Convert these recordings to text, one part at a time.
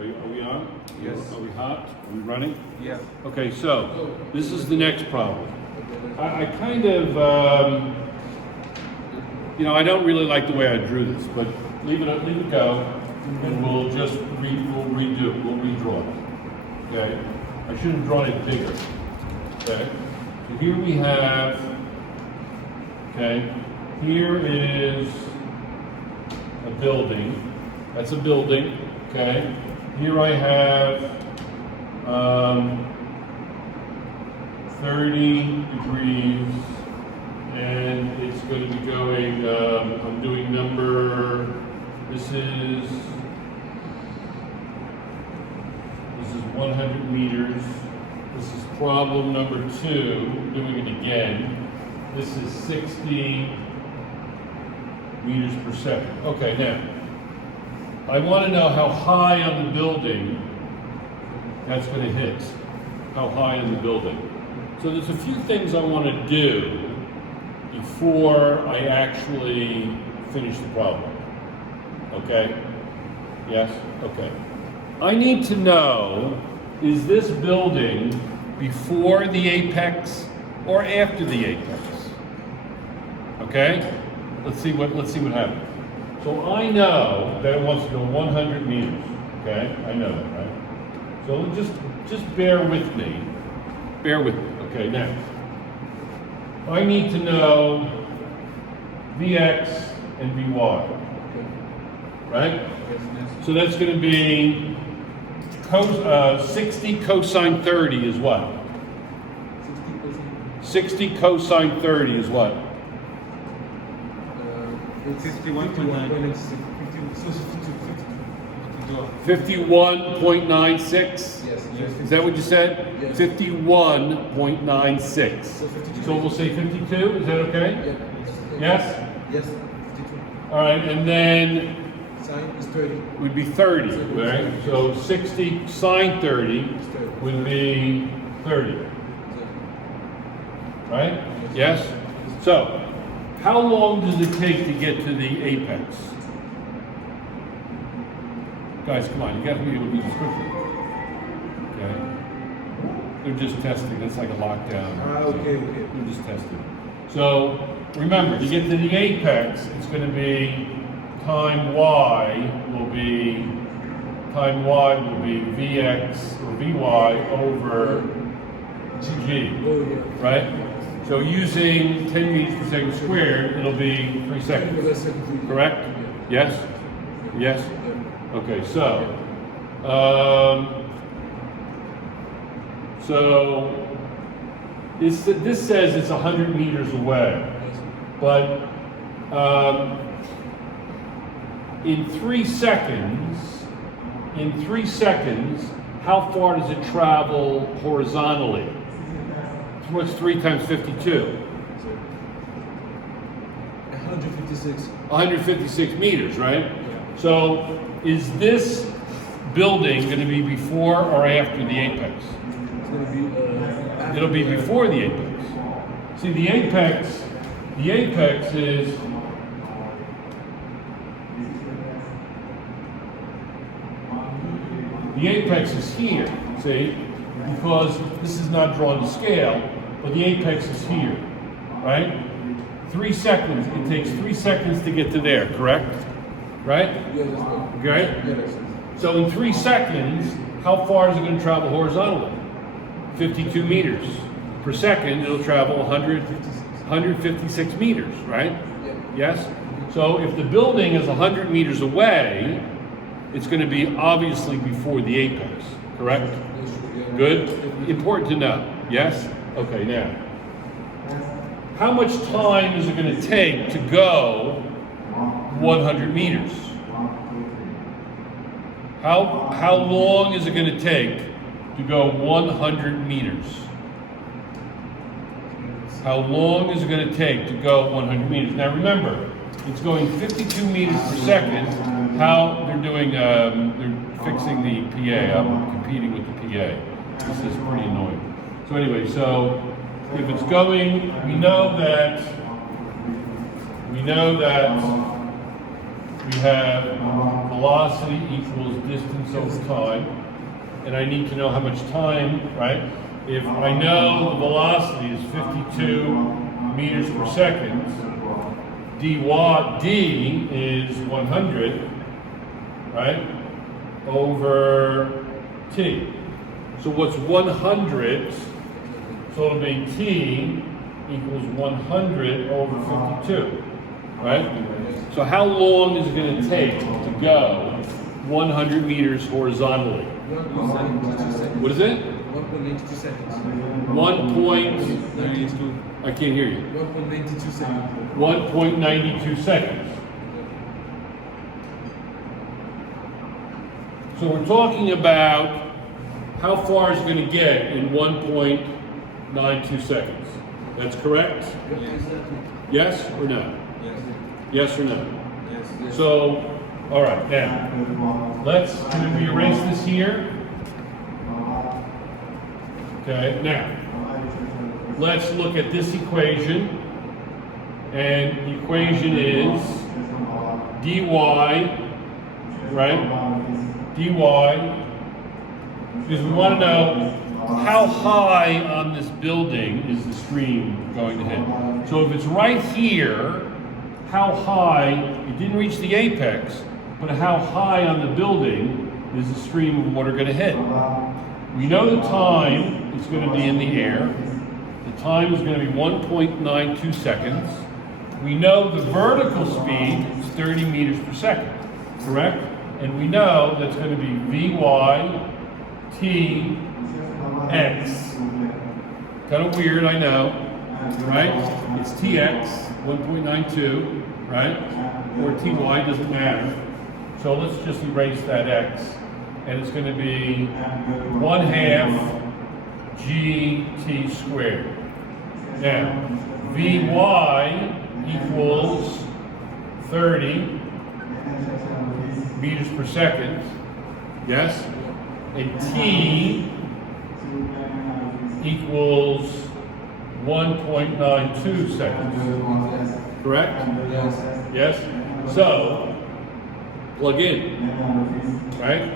Are we on? Yes. Are we hot? Are we running? Yeah. Okay, so this is the next problem. I kind of, I don't really like the way I drew this, but leave it go, and we'll just redraw it. Okay? I should have drawn it bigger. Okay? So here we have, okay, here is a building. That's a building, okay? Here I have 30 degrees, and it's going to be going, I'm doing this is 100 meters. This is problem number 2, doing it again. This is 60 meters per second. Okay, now, I want to know how high on the building that's going to hit. How high in the building. So there's a few things I want to do before I actually finish the problem. Okay? Yes? Okay. I need to know, is this building before the apex or after the apex? Okay? Let's see what happens. So I know that it wants to go 100 meters. Okay? I know that, right? So just bear with me. Bear with me. Okay, now, I need to know Vx and Vy, right? So that's going to be 60 cosine 30 is what? 60 cosine 30 is what? 51.96? Yes. Is that what you said? Yes. 51.96. So we'll say 52, is that okay? Yes? Yes. 52. All right, and then Sine is 30. would be 30, right? So 60 sine 30 would be 30, right? Yes? So, how long does it take to get to the apex? Guys, come on, you got to be able to do this quickly. Okay? They're just testing, that's like a lockdown. Okay. They're just testing. So, remember, to get to the apex, it's going to be time y will be Vx or Vy over g, Oh, yeah. right? So using 10 meters per second squared, it'll be 3 seconds. Correct? Yes? Yes? Okay, so this says it's 100 meters away, but in 3 seconds, how far does it travel horizontally? What's 3 times 52? 156. 156 meters, right? So is this building going to be before or after the apex? It's going to be. It'll be before the apex. See, the apex is here, see? Because this is not drawn to scale, but the apex is here, right? 3 seconds, it takes 3 seconds to get to there, correct? Right? Yes. Okay? Yes. So in 3 seconds, how far is it going to travel horizontally? 52 meters per second, it'll travel 156 meters, right? Yeah. Yes? So if the building is 100 meters away, it's going to be obviously before the apex, correct? Good? Important to know, yes? Okay, now, how much time is it going to take to go 100 meters? How long is it going to take to go 100 meters? How long is it going to take to go 100 meters? Now remember, it's going 52 meters per second. How they're doing, they're fixing the PA. I'm competing with the PA. This is pretty annoying. So anyway, so if it's going, we know that we have velocity equals distance over time. And I need to know how much time, right? If I know the velocity is 52 meters per second, d is 100, right, over t. So what's 100? So it'll be t equals 100 over 52, right? So how long is it going to take to go 100 meters horizontally? 1.92 seconds. What is it? 1.92 seconds. 1 point, 92. I can't hear you. 1.92 seconds. 1.92 seconds. So we're talking about how far it's going to get in 1.92 seconds. That's correct? Yes or no? Yes. Yes or no? Yes. So, all right, now, can we erase this here? Okay, now, let's look at this equation. And the equation is dy, right? dy, because we want to know how high on this building is the stream going to hit. So if it's right here, how high, it didn't reach the apex, but how high on the building is the stream of water going to hit? We know the time is going to be in the air. The time is going to be 1.92 seconds. We know the vertical speed is 30 meters per second, correct? And we know that's going to be Vy T X. Kind of weird, I know, right? It's Tx, 1.92, right? Or Ty, doesn't matter. So let's just erase that X. And it's going to be 1/2 GT squared. Now, Vy equals 30 meters per second. Yes? And T equals 1.92 seconds. Correct? Yes. Yes? So, plug in. Right?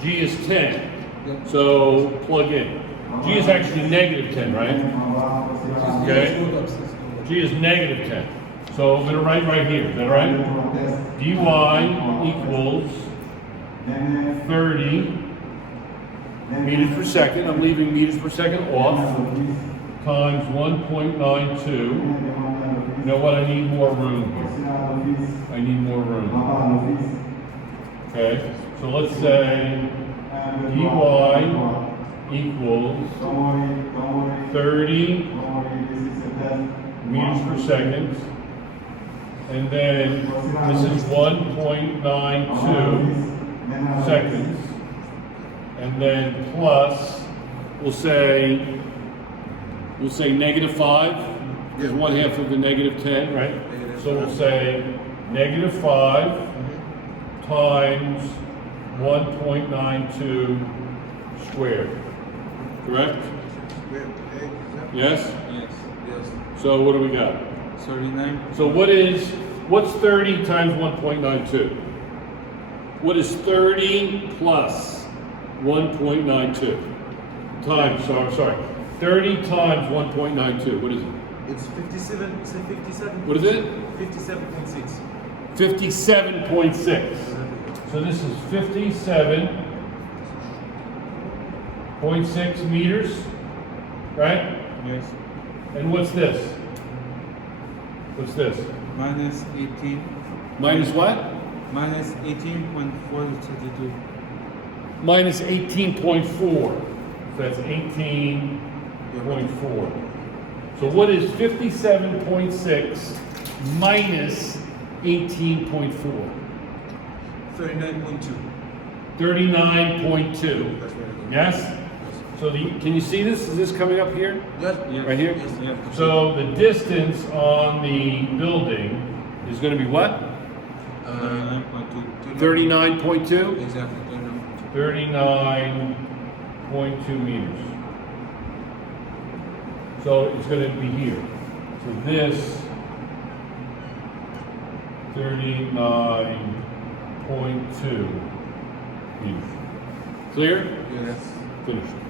G is 10. So, plug in. G is actually negative 10, right? Okay? G is negative 10. So I'm going to write right here. Is that right? dy equals 30 meters per second. I'm leaving meters per second off. Times 1.92. You know what? I need more room here. I need more room. Okay? So let's say dy equals 30 meters per second. And then this is 1.92 seconds. And then plus, we'll say -5 is 1/2 of the -10, right? So we'll say -5 times 1.92 squared. Correct? Yes? Yes. So what do we got? 39. So what's 30 times 1.92? What is 30 plus 1.92? Times, sorry. 30 times 1.92, what is it? It's 57. It's a 57. What is it? 57.6. 57.6. So this is 57.6 meters, right? Yes. And what's this? What's this? Minus 18. Minus what? Minus 18.432. Minus 18.4. So that's 18.4. So what is 57.6 minus 18.4? 39.2. 39.2. That's right. Yes? So can you see this? Is this coming up here? Yes. Right here? Yes. Yeah. So the distance on the building is going to be what? 39.2. 39.2? Exactly. 39.2 meters. So it's going to be here. So this 39.2 meters. Clear? Yes. Finished.